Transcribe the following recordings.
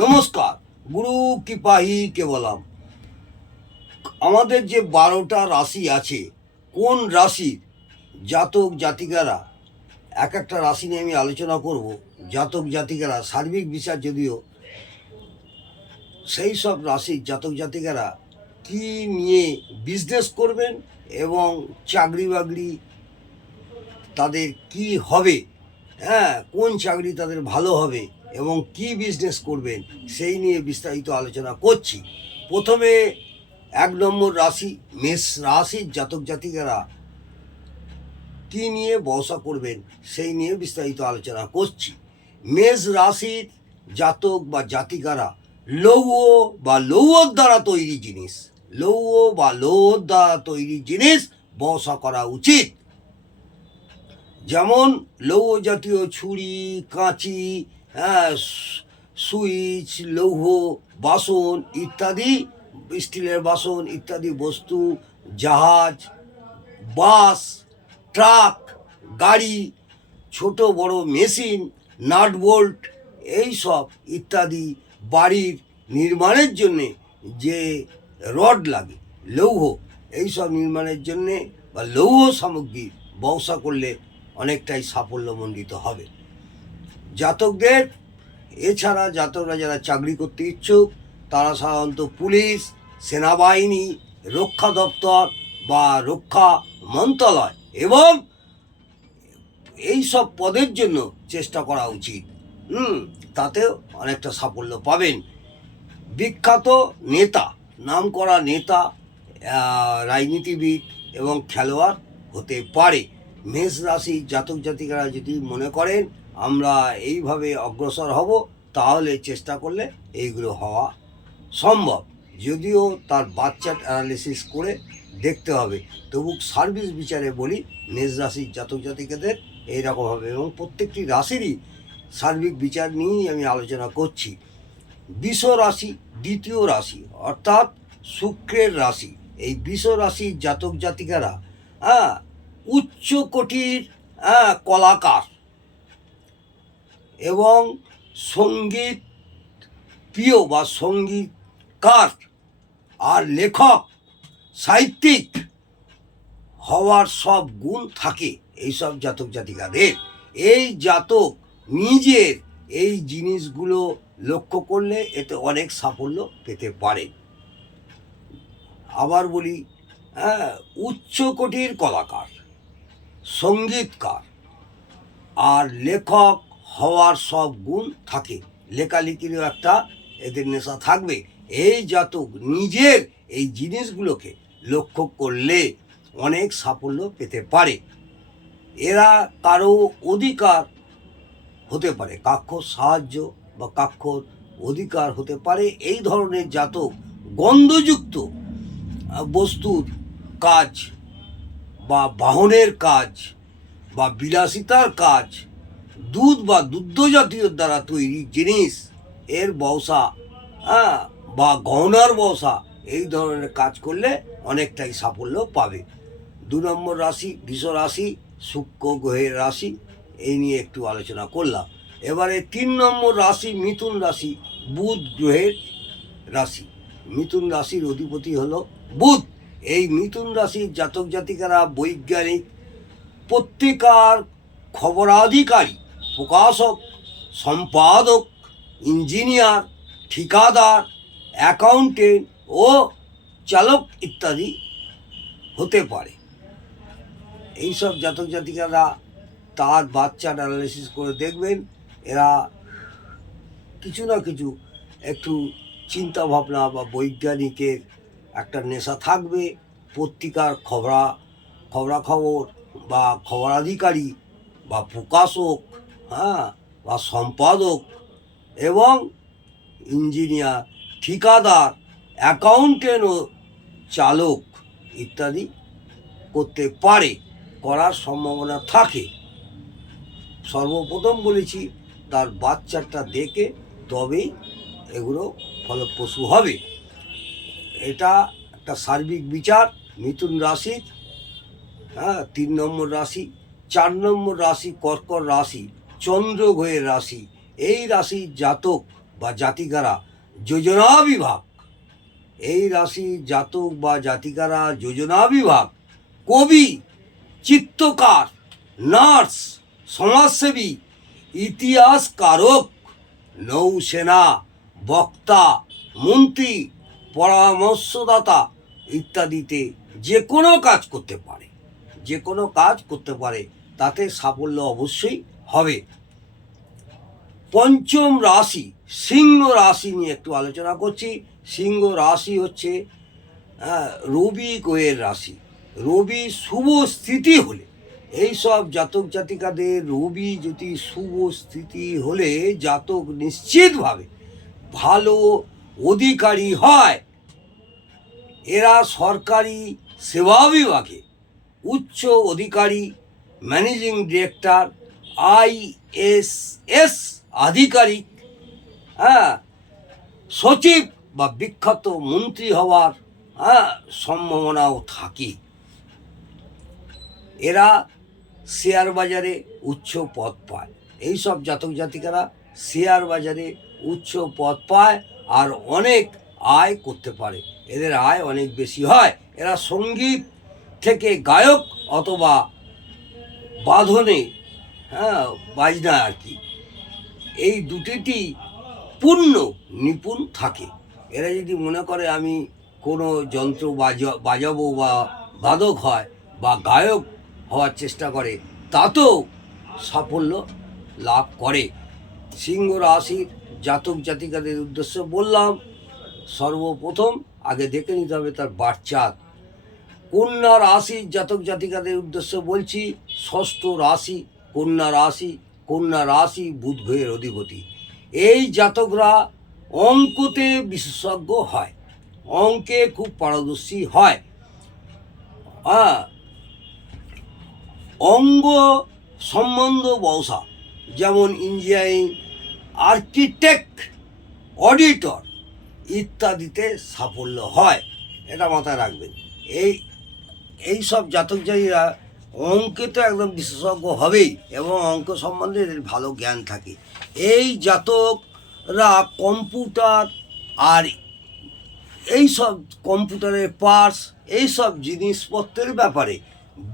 নমস্কার। গুরু কৃপাহি কেবলাম। আমাদের যে 12টা রাশি আছে, কোন রাশির জাতক জাতিকারা, এক একটা রাশি নিয়ে আমি আলোচনা করব। জাতক জাতিকারা সার্বিক বিচার যদিও, সেই সব রাশির জাতক জাতিকারা কি নিয়ে বিজনেস করবেন এবং চাকরি বাকরি তাদের কি হবে, কোন চাকরি তাদের ভালো হবে এবং কি বিজনেস করবেন সেই নিয়ে বিস্তারিত আলোচনা করছি। প্রথমে 1 নম্বর রাশি মেষ রাশির জাতক জাতিকারা কি নিয়ে ব্যবসা করবেন সেই নিয়ে বিস্তারিত আলোচনা করছি। মেষ রাশির জাতক বা জাতিকারা লৌহ বা লৌহর দ্বারা তৈরি জিনিস, ব্যবসা করা উচিত। যেমন লৌহ জাতীয় ছুরি, কাঁচি, সুইচ, লৌহ বাসন ইত্যাদি, স্টিলের বাসন ইত্যাদি বস্তু, জাহাজ, বাস, ট্রাক, গাড়ি, ছোট বড় মেশিন, নাট বোল্ট, এইসব ইত্যাদি বাড়ির নির্মাণের জন্যে যে রড লাগে, লৌহ, এইসব নির্মাণের জন্যে বা লৌহ সামগ্রী ব্যবসা করলে অনেকটাই সাফল্যমণ্ডিত হবে জাতকদের। এছাড়া জাতকরা যারা চাকরি করতে ইচ্ছুক তারা সাধারণত পুলিশ, সেনাবাহিনী, রক্ষা দপ্তর বা রক্ষা মন্ত্রণালয় এবং এই সব পদের জন্য চেষ্টা করা উচিত। তাতেও অনেকটা সাফল্য পাবেন। বিখ্যাত নেতা, নামকরা নেতা, রাজনীতিবিদ এবং খেলোয়াড় হতে পারে। মেষ রাশি জাতক জাতিকারা যদি মনে করেন আমরা এইভাবে অগ্রসর হব, তাহলে চেষ্টা করলে এইগুলো হওয়া সম্ভব, যদিও তার বাচ্চার অ্যানালিসিস করে দেখতে হবে। তবু সার্ভিস বিচারে বলি মেষ রাশির জাতক জাতিকাদের এইরকম হবে, এবং প্রত্যেকটি রাশিরই সার্বিক বিচার নিয়েই আমি আলোচনা করছি। বৃষ রাশি দ্বিতীয় রাশি, অর্থাৎ শুক্রের রাশি। এই বৃষ রাশির জাতক জাতিকারা উচ্চ কোটির কলাকার এবং সঙ্গীত প্রিয় বা সঙ্গীতকার আর লেখক, সাহিত্যিক হওয়ার সব গুণ থাকে এইসব জাতক জাতিকাদের। এই জাতক নিজের এই জিনিসগুলো লক্ষ্য করলে এতে অনেক সাফল্য পেতে পারে। আবার বলি, উচ্চ কোটির কলাকার, সঙ্গীতকার আর লেখক হওয়ার সব গুণ থাকে। লেখালেখিরও একটা এদের নেশা থাকবে। এই জাতক নিজের এই জিনিসগুলোকে লক্ষ্য করলে অনেক সাফল্য পেতে পারে। এরা কারো অধিকার হতে পারে, কাক্ষর সাহায্য বা কাক্ষর অধিকার হতে পারে। এই ধরনের জাতক গন্ধযুক্ত বস্তুর কাজ বা বাহনের কাজ বা বিলাসিতার কাজ, দুধ বা দুগ্ধজাতীয় দ্বারা তৈরি জিনিস এর ব্যবসা বা গহনার ব্যবসা, এই ধরনের কাজ করলে অনেকটাই সাফল্য পাবে। 2 নম্বর রাশি বৃষ রাশি, শুক্র গ্রহের রাশি, এই নিয়ে একটু আলোচনা করলাম। এবারে 3 নম্বর রাশি মিথুন রাশি, বুধ গ্রহের রাশি। মিথুন রাশির অধিপতি হলো বুধ। এই মিথুন রাশির জাতক জাতিকারা বৈজ্ঞানিক, পত্রিকার খবরাধিকারী, প্রকাশক, সম্পাদক, ইঞ্জিনিয়ার, ঠিকাদার, অ্যাকাউন্টেন্ট ও চালক ইত্যাদি হতে পারে। এইসব জাতক জাতিকারা তার বাচ্চার অ্যানালিসিস করে দেখবেন, এরা কিছু না কিছু একটু চিন্তা ভাবনা বা বৈজ্ঞানিকের একটা নেশা থাকবে। পত্রিকার খবরাখবর বা খবরাধিকারী বা প্রকাশক, বা সম্পাদক এবং ইঞ্জিনিয়ার, ঠিকাদার, অ্যাকাউন্টেন্ট ও চালক ইত্যাদি করতে পারে, করার সম্ভাবনা থাকে। সর্বপ্রথম বলেছি তার বাচ্চাটা দেখে তবেই এগুলো ফলপ্রসূ হবে। এটা একটা সার্বিক বিচার মিথুন রাশির। 3 নম্বর রাশি। 4 নম্বর রাশি কর্কট রাশি, চন্দ্র গ্রহের রাশি। এই রাশির জাতক বা জাতিকারা যোজনা বিভাগ, এই রাশির জাতক বা জাতিকারা যোজনা বিভাগ, কবি, চিত্রকার, নার্স, সমাজসেবী, ইতিহাসকারক, নৌসেনা, বক্তা, মন্ত্রী, পরামর্শদাতা ইত্যাদিতে যে কোনো কাজ করতে পারে, যে কোনো কাজ করতে পারে, তাতে সাফল্য অবশ্যই হবে। পঞ্চম রাশি সিংহ রাশি নিয়ে একটু আলোচনা করছি। সিংহ রাশি হচ্ছে রবি গ্রহের রাশি। রবি শুভ স্থিতি হলে, এই সব জাতক জাতিকাদের রবি যদি শুভ স্থিতি হলে জাতক নিশ্চিতভাবে ভালো অধিকারী হয়। এরা সরকারি সেবা বিভাগে উচ্চ অধিকারী, ম্যানেজিং ডিরেক্টর, IAS আধিকারিক, সচিব বা বিখ্যাত মন্ত্রী হওয়ার সম্ভাবনাও থাকে। এরা শেয়ার বাজারে উচ্চ পদ পায়। এই সব জাতক জাতিকারা শেয়ার বাজারে উচ্চ পদ পায় আর অনেক আয় করতে পারে, এদের আয় অনেক বেশি হয়। এরা সঙ্গীত থেকে গায়ক অথবা বাঁধনে, বাজনা আর কি, এই দুটিটি পূর্ণ নিপুণ থাকে। এরা যদি মনে করে আমি কোনো যন্ত্র বাজাবো বা বাদক হয় বা গায়ক হওয়ার চেষ্টা করে, তাতেও সাফল্য লাভ করে। সিংহ রাশির জাতক জাতিকাদের উদ্দেশ্যে বললাম। সর্বপ্রথম আগে দেখে নিতে হবে তার বার্চাত। কন্যা রাশির জাতক জাতিকাদের উদ্দেশ্যে বলছি, ষষ্ঠ রাশি কন্যা রাশি। কন্যা রাশি বুধ গ্রহের অধিপতি। এই জাতকরা অঙ্কতে বিশেষজ্ঞ হয়, অঙ্কে খুব পারদর্শী হয়। অঙ্গ সম্বন্ধ ব্যবসা যেমন ইঞ্জিনিয়ারিং, আর্কিটেক্ট, অডিটর ইত্যাদিতে সাফল্য হয়, এটা মাথায় রাখবেন। এই সব জাতক জাতিরা অঙ্কে তো একদম বিশেষজ্ঞ হবেই এবং অঙ্ক সম্বন্ধে এদের ভালো জ্ঞান থাকে। এই জাতকরা কম্পিউটার আর এই সব কম্পিউটারের পার্টস, এই সব জিনিসপত্রের ব্যাপারে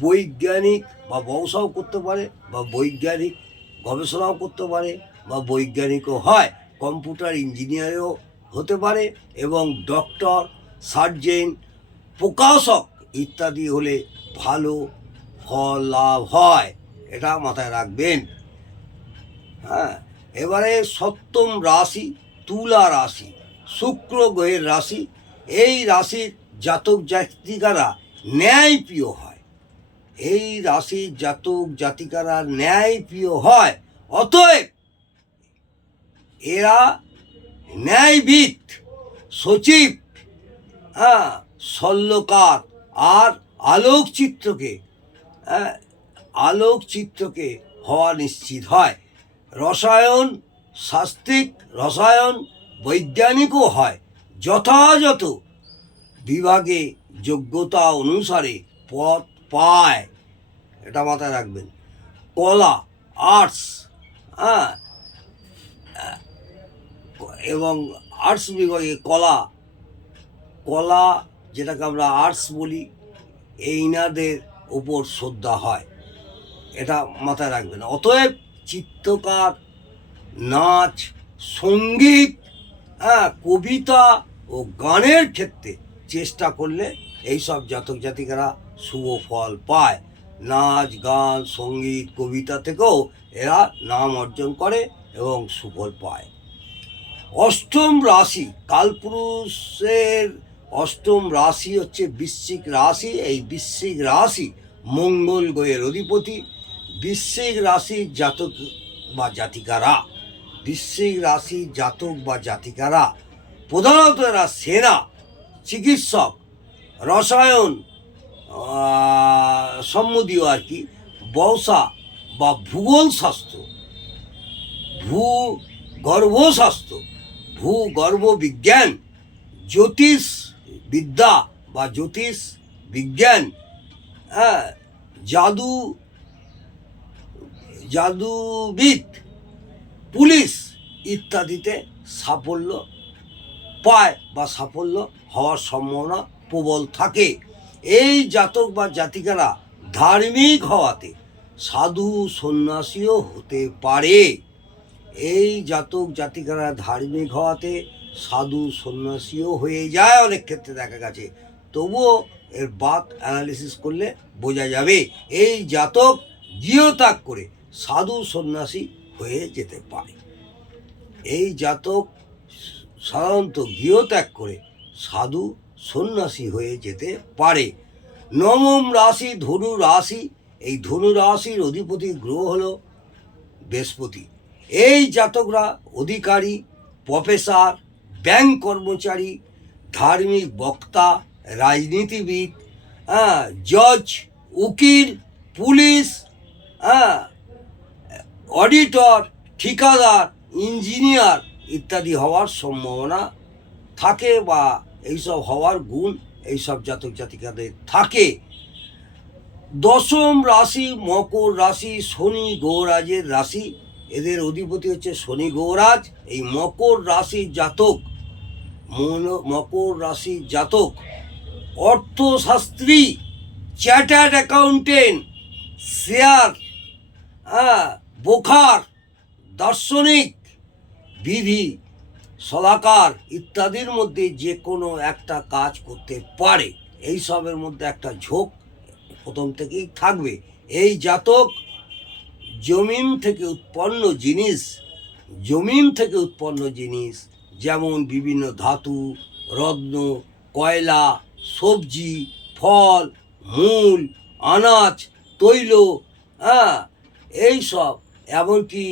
বৈজ্ঞানিক বা ব্যবসাও করতে পারে বা বৈজ্ঞানিক গবেষণাও করতে পারে বা বৈজ্ঞানিকও হয়। কম্পিউটার ইঞ্জিনিয়ারও হতে পারে এবং ডক্টর, সার্জেন, প্রকাশক ইত্যাদি হলে ভালো ফল লাভ হয়, এটা মাথায় রাখবেন। এবারে সপ্তম রাশি তুলা রাশি, শুক্র গ্রহের রাশি। এই রাশির জাতক জাতিকারা ন্যায়প্রিয় হয়। এই রাশির জাতক জাতিকারা ন্যায়প্রিয় হয়, অতএব এরা ন্যায়বিদ, সচিব, শল্যকার আর আলোকচিত্রকে হওয়া নিশ্চিত হয়। রসায়ন শাস্ত্রিক, রসায়ন বৈজ্ঞানিকও হয়। যথাযথ বিভাগে যোগ্যতা অনুসারে পদ পায়, এটা মাথায় রাখবেন। কলা, আর্টস, এবং আর্টস বিভাগে কলা যেটাকে আমরা আর্টস বলি, এইনাদের ওপর শ্রদ্ধা হয়, এটা মাথায় রাখবেন। অতএব চিত্রকার, নাচ, সঙ্গীত, কবিতা ও গানের ক্ষেত্রে চেষ্টা করলে এইসব জাতক জাতিকারা শুভ ফল পায়। নাচ, গান, সঙ্গীত, কবিতা থেকেও এরা নাম অর্জন করে এবং সুফল পায়। অষ্টম রাশি কালপুরুষের অষ্টম রাশি হচ্ছে বৃশ্চিক রাশি। এই বৃশ্চিক রাশি মঙ্গল গ্রহের অধিপতি। বৃশ্চিক রাশির জাতক বা জাতিকারা প্রধানত এরা সেনা, চিকিৎসক, রসায়ন সম্বন্ধীয় আর কি, ব্যবসা বা ভূগোল শাস্ত্র, ভূগর্ভশাস্ত্র, ভূগর্ভ বিজ্ঞান, জ্যোতিষ বিদ্যা বা জ্যোতিষ বিজ্ঞান, জাদুবিদ, পুলিশ ইত্যাদিতে সাফল্য পায় বা সাফল্য হওয়ার সম্ভাবনা প্রবল থাকে। এই জাতক বা জাতিকারা ধার্মিক হওয়াতে সাধু সন্ন্যাসীও হতে পারে। এই জাতক জাতিকারা ধার্মিক হওয়াতে সাধু সন্ন্যাসীও হয়ে যায় অনেক ক্ষেত্রে দেখা গেছে। তবুও এর বাত অ্যানালিসিস করলে বোঝা যাবে এই জাতক গৃহত্যাগ করে সাধু সন্ন্যাসী হয়ে যেতে পারে। এই জাতক সাধারণত গৃহত্যাগ করে সাধু সন্ন্যাসী হয়ে যেতে পারে। নবম রাশি ধনু রাশি। এই ধনু রাশির অধিপতি গ্রহ হলো বৃহস্পতি। এই জাতকরা অধিকারী, প্রফেসর, ব্যাংক কর্মচারী, ধার্মিক বক্তা, রাজনীতিবিদ, জজ, উকিল, পুলিশ, অডিটর, ঠিকাদার, ইঞ্জিনিয়ার ইত্যাদি হওয়ার সম্ভাবনা থাকে বা এইসব হওয়ার গুণ এইসব জাতক জাতিকাদের থাকে। দশম রাশি মকর রাশি, শনি গৌরাজের রাশি। এদের অধিপতি হচ্ছে শনি গৌরাজ। এই মকর রাশির জাতক অর্থশাস্ত্রী, চার্টার্ড অ্যাকাউন্টেন্ট, শেয়ার ব্রোকার, দার্শনিক, বিধি সলাকার ইত্যাদির মধ্যে যে কোনো একটা কাজ করতে পারে। এই সবের মধ্যে একটা ঝোঁক প্রথম থেকেই থাকবে। এই জাতক জমিন থেকে উৎপন্ন জিনিস যেমন বিভিন্ন ধাতু, রত্ন, কয়লা, সবজি, ফল, মূল, আনাজ, তৈল, এইসব এমনকি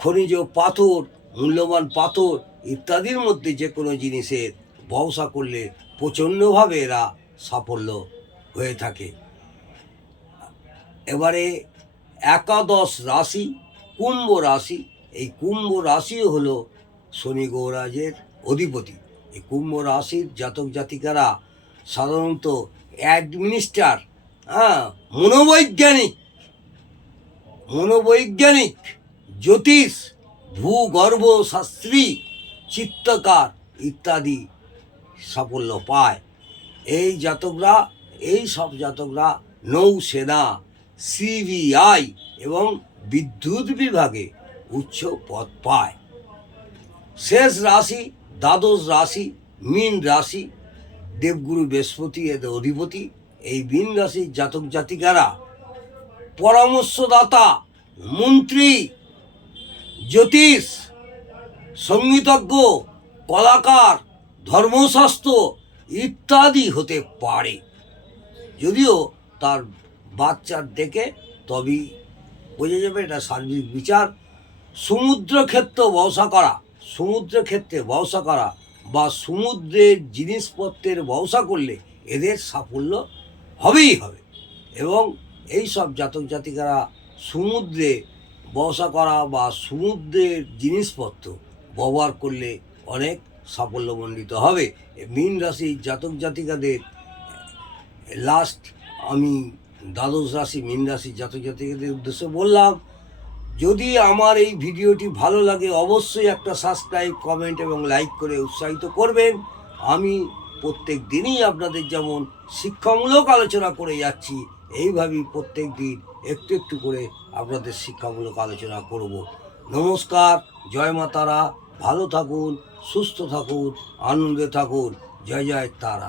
খনিজ পাথর, মূল্যবান পাথর ইত্যাদির মধ্যে যে কোনো জিনিসের ব্যবসা করলে প্রচণ্ডভাবে এরা সাফল্য হয়ে থাকে। এবারে একাদশ রাশি কুম্ভ রাশি। এই কুম্ভ রাশিও হলো শনি গৌরাজের অধিপতি। এই কুম্ভ রাশির জাতক জাতিকারা সাধারণত অ্যাডমিনিস্ট্রার, মনোবৈজ্ঞানিক, জ্যোতিষ, ভূগর্ভ শাস্ত্রী, চিত্রকার ইত্যাদি সাফল্য পায়। এই সব জাতকরা নৌসেনা, সিবিআই এবং বিদ্যুৎ বিভাগে উচ্চ পদ পায়। শেষ রাশি দ্বাদশ রাশি মীন রাশি। দেবগুরু বৃহস্পতি এদের অধিপতি। এই মীন রাশির জাতক জাতিকারা পরামর্শদাতা, মন্ত্রী, জ্যোতিষ, সঙ্গীতজ্ঞ, কলাকার, ধর্মশাস্ত্র ইত্যাদি হতে পারে। যদিও তার বাচ্চার দেখে তবেই বোঝা যাবে এটা সার্বিক বিচার। সমুদ্রক্ষেত্রে ব্যবসা করা বা সমুদ্রের জিনিসপত্রের ব্যবসা করলে এদের সাফল্য হবেই হবে। এবং এই সব জাতক জাতিকারা সমুদ্রে ব্যবসা করা বা সমুদ্রের জিনিসপত্র ব্যবহার করলে অনেক সাফল্যমণ্ডিত হবে। মীন রাশির জাতক জাতিকাদের লাস্ট আমি দ্বাদশ রাশি মীন রাশির জাতক জাতিকাদের উদ্দেশ্যে বললাম। যদি আমার এই ভিডিওটি ভালো লাগে অবশ্যই একটা সাবস্ক্রাইব, কমেন্ট এবং লাইক করে উৎসাহিত করবেন। আমি প্রত্যেক দিনই আপনাদের যেমন শিক্ষামূলক আলোচনা করে যাচ্ছি, এইভাবেই প্রত্যেক দিন একটু একটু করে আপনাদের শিক্ষামূলক আলোচনা করব। নমস্কার, জয় মা তারা। ভালো থাকুন, সুস্থ থাকুন, আনন্দে থাকুন। জয় জয় তারা।